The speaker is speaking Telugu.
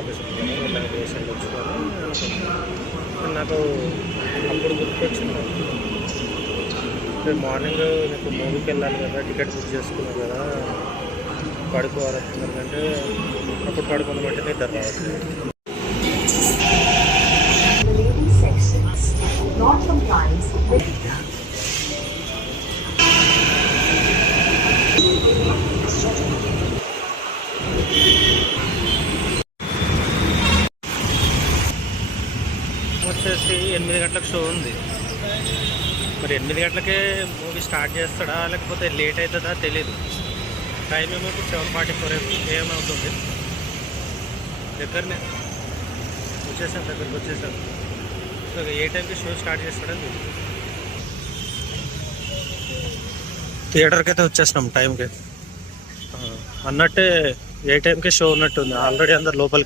ఆఫీస్ ఉంటుంది ఇలా చేసి వెళ్ళొచ్చుకొని నాకు అప్పుడు గుర్తొచ్చింది. రేపు మార్నింగ్ నీకు మూవీకి వెళ్ళాలి కదా, టికెట్ బుక్ చేసుకున్నావు కదా, పడుకోవాలి ఎందుకంటే అప్పుడు పడుకోమంటే నిద్ర రావట్లేదు. వచ్చేసి 8 గంటలకు షో ఉంది. మరి 8 గంటలకే మూవీ స్టార్ట్ చేస్తాడా లేకపోతే లేట్ అవుతుందా తెలీదు. టైం ఏమో ఇప్పుడు 7:44 ఏమవుతుంది. దగ్గరనే దగ్గరికి వచ్చేసాను. సో ఏ టైంకి షో స్టార్ట్ చేస్తాడని థియేటర్కి అయితే వచ్చేసినాం టైంకి. అన్నట్టే ఏ టైంకి షో ఉన్నట్టుంది. ఆల్రెడీ అందరు లోపలికి